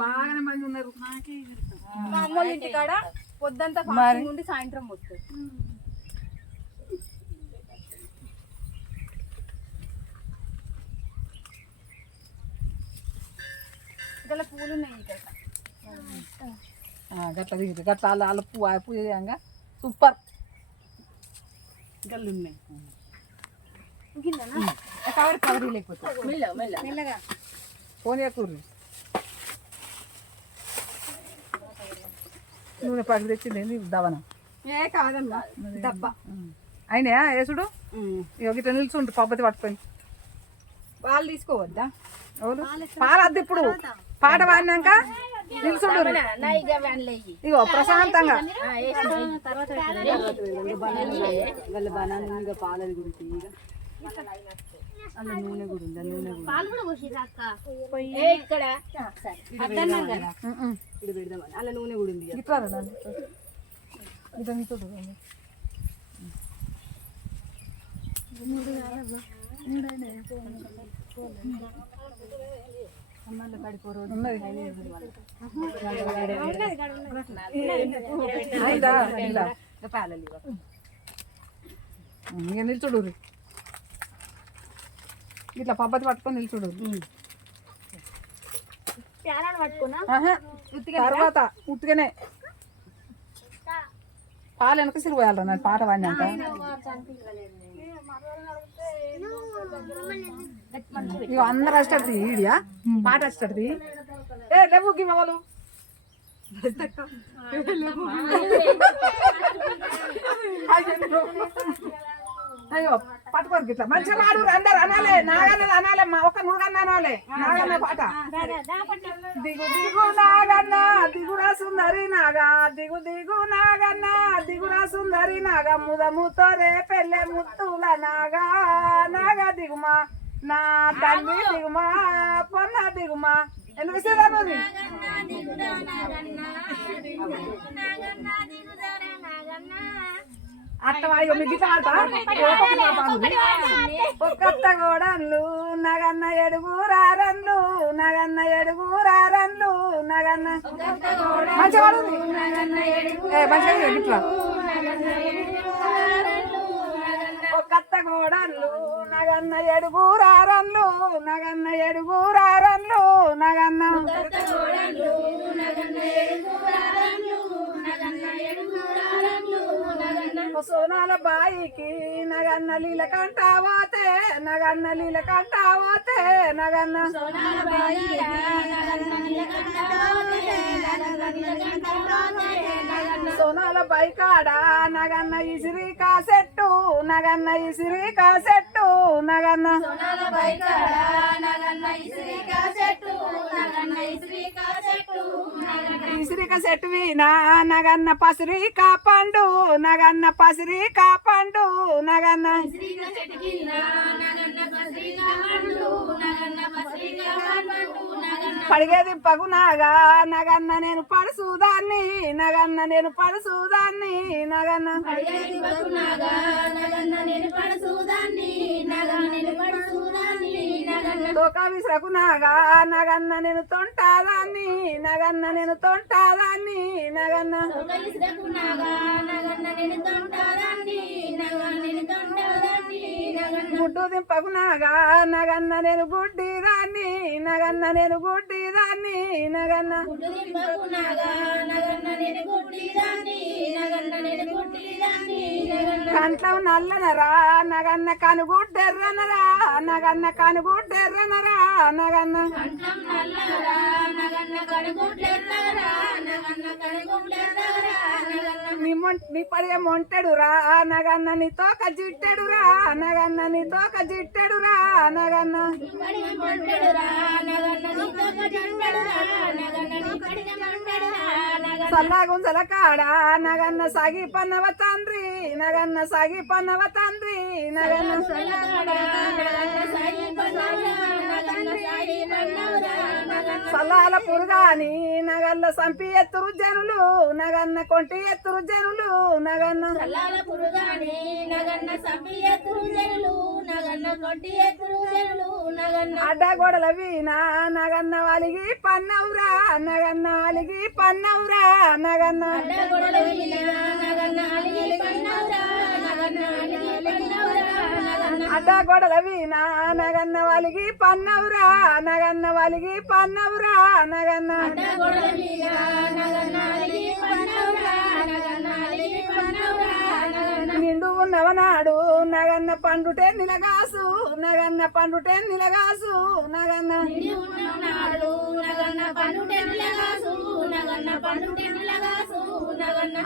బాగానే మంది ఉన్నారు. మా అమ్మోళ్ళ ఇంటికాడ పొద్దంతా ఫాస్టింగ్ ఉండి సాయంత్రం వస్తుంది ఇక్కడ పూలు ఉన్నాయి ఇక్కడ ఆ, గట్ల దిగుతుంది గట్ల వాళ్ళ వాళ్ళ పువ్వు ఆ పూజ చేయంగా. సూపర్. గల్లు ఉన్నాయి కవర్ కవర్ లేకపోతే మెల్లగా? ఫోన్ ఎక్కుర్రి నూనె పాకి తెచ్చింది దవన. ఏ కాదమ్మా డబ్బా అయినా ఇక ఇట్లా నిల్చుంటు పబ్బతి పట్టుకొని. వాళ్ళు తీసుకోవద్దా? ఎవరు? పాలద్దు ఇప్పుడు. పాట పాడినాక నిల్చుండు ఇగో ప్రశాంతంగా. పాలది గురించి అలా నూనె కూడా ఉంది నూనె కూడా ఇక్కడ ఉమ్, ఉమ్. ఇక్కడ పెడదామని అలా నూనె కూడా ఉంది ఇట్లా రా నాన్న. ఇట్లా నీతో రండి. ఉన్నది. అయిందా? ఇలా. పాలలు ఇక నిల్చుడు ఇట్లా పబ్బతి పట్టుకొని నిల్చుడు. తర్వాత ఉట్టుగానే పాలు వెనక సిరు పోయాలరా నేను పాట పాడినాక. ఇక అందరు వచ్చేటది ఈడియా? పాట వచ్చేటది ఏ లేవు గిమ్మ వాళ్ళు. అయ్యో పట్టుకోరు ఇట్లా మంచిగా పాడు అందరు అనాలే నాగన్న అనాలే మా ఒక నుడగన్న అనాలే. నాగన్న పాట. దిగు దిగు నాగన్న దిగురా సుందరి నాగా. దిగు దిగు నాగన్న దిగురా సుందరి నాగా. ముదముతో రే పెళ్ళె ముత్తుల నాగా. నాగా దిగుమా నా తండ్రి దిగుమా పొన్న దిగుమా. ఎందుకు సీదన్నది ఆడతా ఒక్కత్త గోడన్లు నగన్న ఎడుగురారన్లు నగన్న ఎడుగురారన్లు నగన్న మంచిగా పాడు. ఏ, మంచిగా ఇట్లా. ఒక్కత్త గోడన్లు నగన్న ఎడుగురారన్లు నగన్న ఎడుగురారన్లు నగన్న సోనాల బాయికి నగన్న లీల కంటావోతే నగన్న లీల కంటావోతే నగన్న సోనాల బాయి కాడ నగన్న ఇసిరి కాసెట్టు నగన్న ఇసిరి కాసెట్టు నగన్న ఇసిరిక చెట్టు వీనా నగన్న పసిరిక పండు నగన్న పసిరిక పండు నగన్న పడిగేది పగునాగా నగన్న నేను పడుసుదాన్ని నగన్న నేను పడుసుదాన్ని నగన్న తోక విసరకు నాగా నగన్న నేను తొంటాదాన్ని నగన్న నేను తొంటాదాన్ని నగన్న గుడ్డు దింపకు నాగా నగన్న నేను గుడ్డిదాన్ని నగన్న నేను గుడ్డిదాన్ని నగన్న కంట్లో నల్లనరా నగన్న కనుగుడ్డెర్రనరా నగన్న కనుగుడ్డెర్రనరా నగన్న. నీ మొం- పడే మొంటెడు రా నగన్న నీ తోక జిట్టెడు రా నగన్న. నీ తోక జిట్టెడు రా నగన్న. సల్లాగుంజల కాడ నగన్న సాగి పన్నవ తండ్రి నగన్న సాగి పన్నవ తండ్రి. సల్లాల పురుగాని నగల్ల సంపి ఎత్తురు జనులు నగన్న కొంటి ఎత్తురు జనులు నగన్న చల్లాల పురుగాని నగన్న సంపి ఎత్తురు జనులు నగన్న కొట్టి ఎత్తురు జనులు నగన్న అడ్డగోడల వీణ నగన్న వాలిగి పన్నవురా నగన్న వాలిగి పన్నవురా నగన్న గొడవ నగన్న అలిగి పన్నవురా నగన్న అడ్డగోడల వీణ నగన్న వాలిగి పన్నవురా నగన్న వాలిగి పన్నవురా నగన్న నిండు ఉన్నవనాడు నగన్న పండుటే నిలగాసు నగన్న పండుటే నిలగాసు నగన్న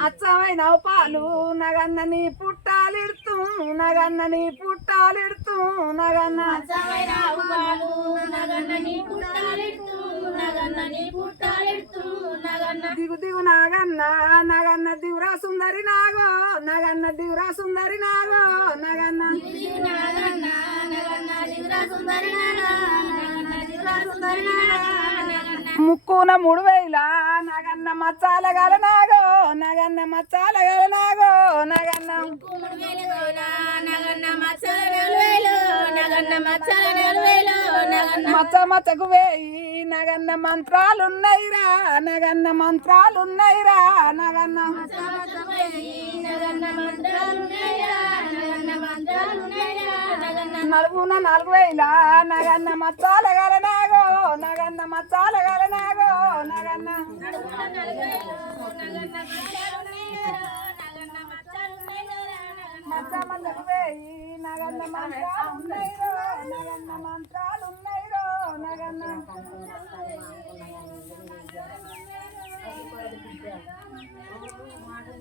అచ్చమైన పాలు నగన్న నీ పుట్టాలిడుతూ నగన్న నీ పుట్టాలిడుతూ నగన్న. దిగు దిగు నాగన్న నగన్న దివురా సుందరి నాగో నగన్న దివురా సుందరి నాగ నగన్న. ముక్కున మూడు వేల నగన్న మచ్చాలగల నాగో నగన్న మచ్చాలగల నాగో నగన్న మచ్చ మచ్చకు వేయి నగన్న మంత్రాలున్నాయిరా నగన్న మంత్రాలున్నాయిరా నగన్న నలుగున నాలుగు వేయిలా నగన్న మచ్చాలగల నాగో. నగన్న మచ్చాల నాగో నగన్న. మచ్చాల గల నగన్న మచ్చ మచ్చకు వేయి నగన్న మంత్రాలున్నైరో ఉన్నాయి నగన్న.